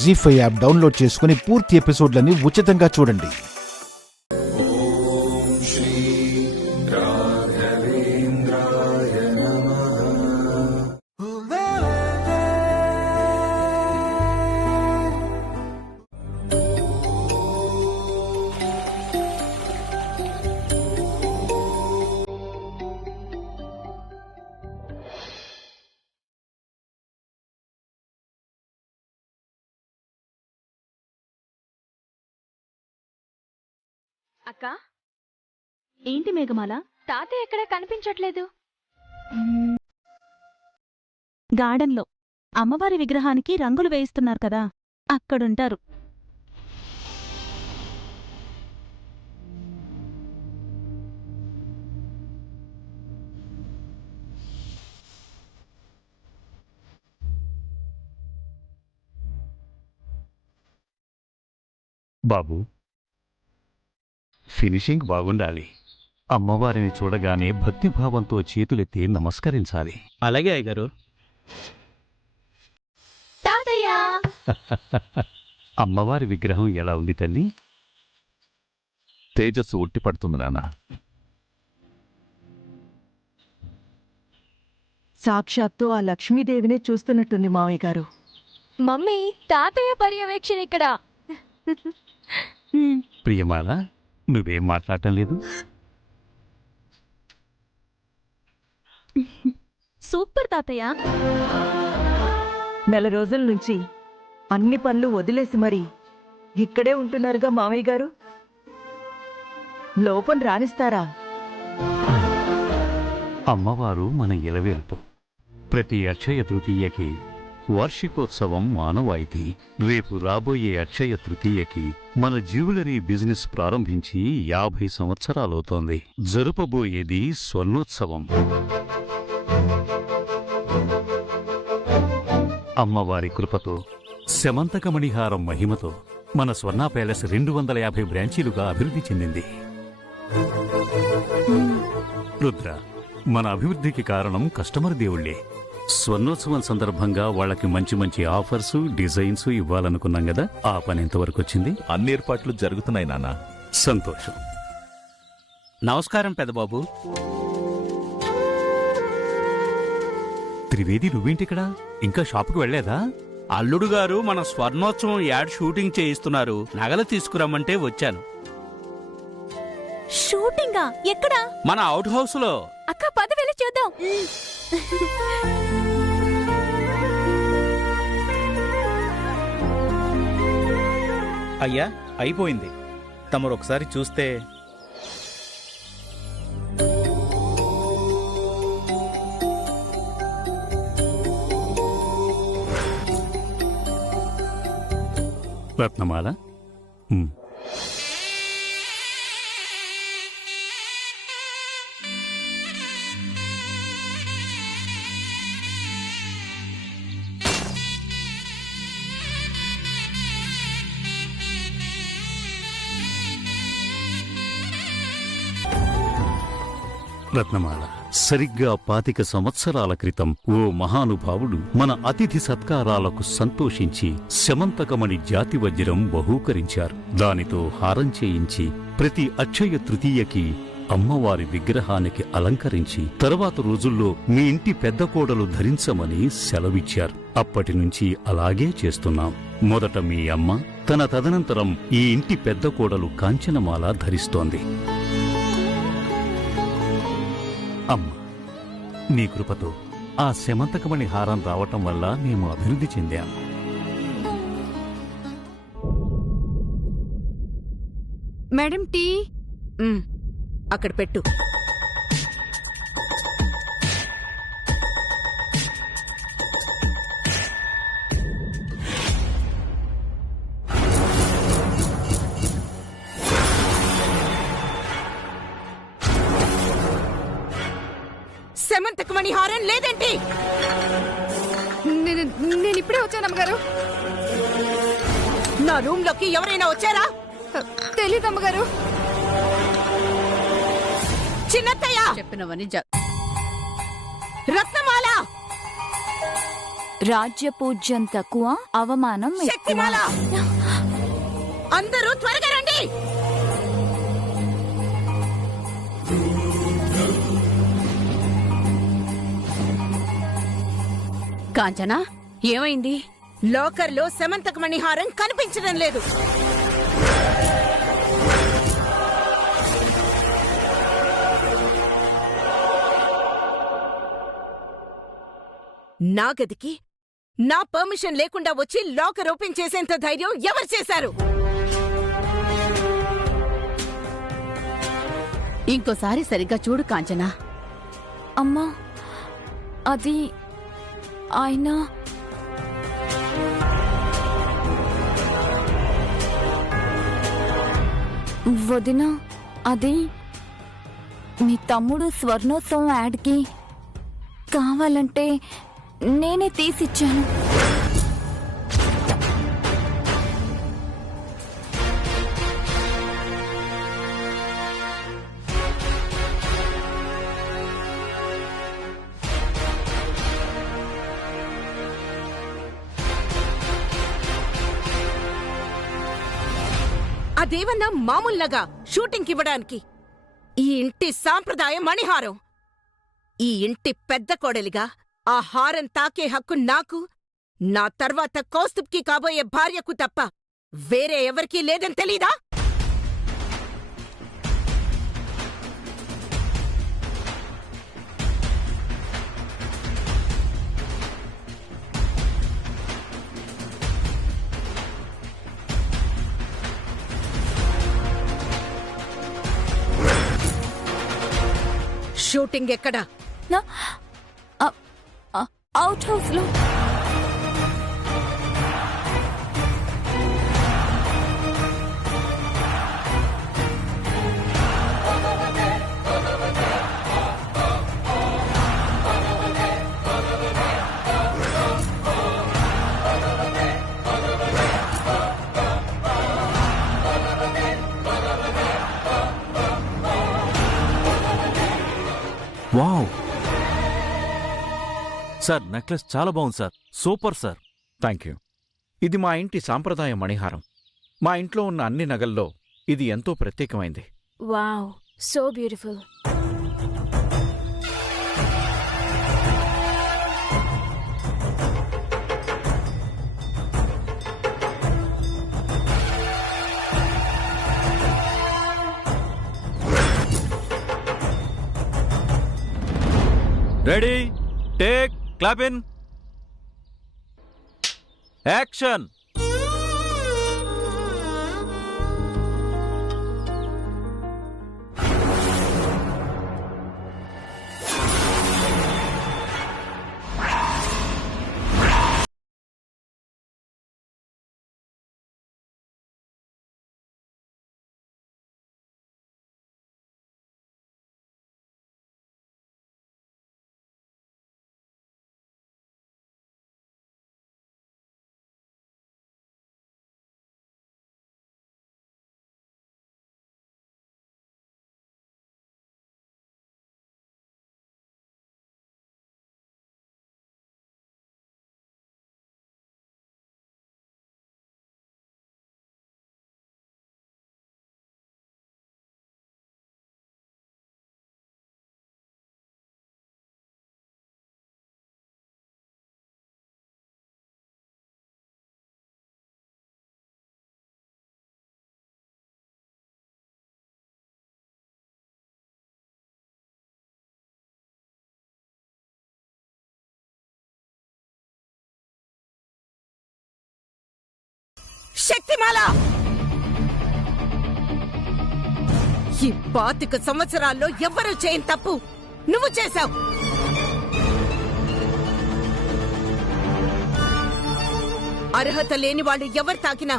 జీ5 app download చేసుకుని పూర్తి ఎపిసోడ్లని ఉచితంగా చూడండి. అక్క, ఏంటి మేఘమాల, తాతయ్య ఎక్కడ కనిపించట్లేదు? గార్డెన్లో అమ్మవారి విగ్రహానికి రంగులు వేయిస్తున్నారు కదా, అక్కడుంటారు. బాబు, ఫినిషింగ్ బాగుండాలి. అమ్మవారిని చూడగానే భక్తిభావంతో చేతులెత్తి నమస్కరించాలి. అలాగే అయ్యగారు. అమ్మవారి విగ్రహం ఎలా ఉంది తల్లి? తేజస్సు ఉట్టిపడుతుంది నాన్న. సాక్షాత్తు ఆ లక్ష్మీదేవినే చూస్తున్నట్టుంది మావయ్య గారు. మమ్మీ, తాతయ్య పర్యవేక్షణ ఇక్కడ. ప్రియమాల, నువ్వేం మాట్లాడటం లేదు? సూపర్ తాతయ్య. నెల రోజుల నుంచి అన్ని పనులు వదిలేసి మరి ఇక్కడే ఉంటున్నారుగా మావయ్య గారు. లోపం రానిస్తారా? అమ్మవారు మన ఇలవేల్పు. ప్రతి అక్షయ తృతీయకి వార్షికోత్సవం మానవాయితీ. రేపు రాబోయే అక్షయ తృతీయకి మన జ్యువెలరీ బిజినెస్ ప్రారంభించి 50 సంవత్సరాలవుతోంది. జరుపబోయేది స్వర్ణోత్సవం. అమ్మవారి కృపతో, శమంతకమణిహారం మహిమతో మన స్వర్ణ ప్యాలెస్ 250 బ్రాంచీలుగా అభివృద్ధి చెందింది. రుద్ర, మన అభివృద్ధికి కారణం కస్టమర్ దేవుళ్లే. స్వర్ణోత్సవం సందర్భంగా వాళ్ళకి మంచి మంచి ఆఫర్స్, డిజైన్స్ ఇవ్వాలనుకున్నాం కదా, ఆ పని ఎంతవరకు వచ్చింది? అన్ని ఏర్పాట్లు జరుగుతున్నాయి నాన్న. సంతోషం. నమస్కారం పెద్దబాబు. త్రివేది, నువ్వేంటిక్కడ? ఇంకా షాపుకు వెళ్లేదా? అల్లుడు గారు మన స్వర్ణోత్సవం యాడ్ షూటింగ్ చేయిస్తున్నారు. నగలు తీసుకురమ్మంటే వచ్చాను. షూటింగా? ఎక్కడా? మన అవుట్ హౌస్ లో. అక్క, పద వెళ్ళి చూద్దాం. అయ్యా, అయిపోయింది. తమరు ఒకసారి చూస్తే. రత్నమాల, రత్నమాల, సరిగ్గా 25 సంవత్సరాల క్రితం ఓ మహానుభావుడు మన అతిథి సత్కారాలకు సంతోషించి శమంతకమణి జాతి వజ్రం బహూకరించారు. దానితో హారం చేయించి ప్రతి అక్షయ తృతీయకి అమ్మవారి విగ్రహానికి అలంకరించి తరువాత రోజుల్లో మీ ఇంటి పెద్ద కోడలు ధరించమని సెలవిచ్చారు. అప్పటినుంచి అలాగే చేస్తున్నాం. మొదట మీ అమ్మ, తదనంతరం ఈ ఇంటి పెద్ద కోడలు కాంచనమాల ధరిస్తోంది. అమ్మ, నీ కృపతో ఆ శమంతకమణి హారం రావటం వల్ల మేము అభివృద్ధి చెందాం. మేడం, టీ అక్కడ పెట్టు. శమంతకమణి హారం లేదేంటి? నేను ఇప్పుడే వచ్చాను అమ్మగారు. నా రూమ్ లోకి ఎవరైనా వచ్చారా? తెలీదు అమ్మగారు. చిన్నత్తయ్య చెప్పినవని రత్నమాల రాజ్య పూజ్యం తక్కువ, అవమానం ఎక్కువ. శక్తిమాల అందరూ త్వరగా రండి. కాంచనా, ఏమైంది? లాకర్లో సమంతక మణిహారం కనిపించడం లేదు. నా గదికి నా పర్మిషన్ లేకుండా వచ్చి లాకర్ ఓపెన్ చేసేంత ధైర్యం ఎవరు చేశారు? ఇంకోసారి సరిగ్గా చూడు కాంచనా. అమ్మా, అది ఆయన వదిన, అది మీ తమ్ముడు స్వర్ణోత్సవం యాడ్కి కావాలంటే నేనే తీసిచ్చాను. అదేమన్నా మామూలుగా షూటింగ్ ఇవ్వడానికి? ఈ ఇంటి సాంప్రదాయ మణిహారం. ఈ ఇంటి పెద్ద కోడలిగా ఆ హారం తాకే హక్కు నాకు, నా తర్వాత కౌస్తుబ్కి కాబోయే భార్యకు తప్ప వేరే ఎవరికీ లేదని తెలీదా? షూటింగ్ ఎక్కడా? అవుట్ హౌస్ లో. వావ్ సార్, నెక్లెస్ చాలా బాగుంది sir. Super sir. Thank you. ఇది మా ఇంటి సాంప్రదాయ మణిహారం. మా ఇంట్లో ఉన్న అన్ని నగల్లో ఇది ఎంతో ప్రత్యేకమైంది. Wow, so beautiful. Ready, take, clap in, action. Shaktimala, ఈ 25 సంవత్సరాల్లో ఎవ్వరూ చేయని తప్పు నువ్వు చేశావు. అర్హత లేని వాళ్ళు ఎవరు తాకినా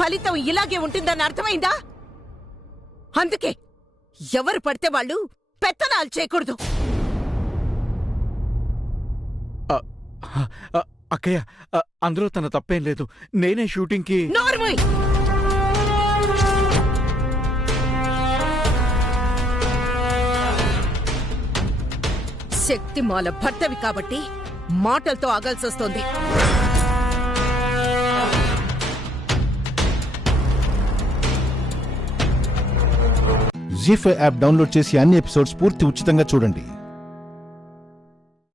ఫలితం ఇలాగే ఉంటుందని అర్థమైందా? అందుకే ఎవరు పడితే వాళ్ళు పెత్తనాలు చేయకూడదు. అక్కయ్య, అందులో తన తప్పేం లేదు. నేనే షూటింగ్కి. నోర్మోయ్, శక్తిమాల భర్తవి కాబట్టి మాటలతో ఆగాల్సొస్తోంది. జీ5 యాప్ డౌన్లోడ్ చేసి అన్ని ఎపిసోడ్స్ పూర్తి ఉచితంగా చూడండి.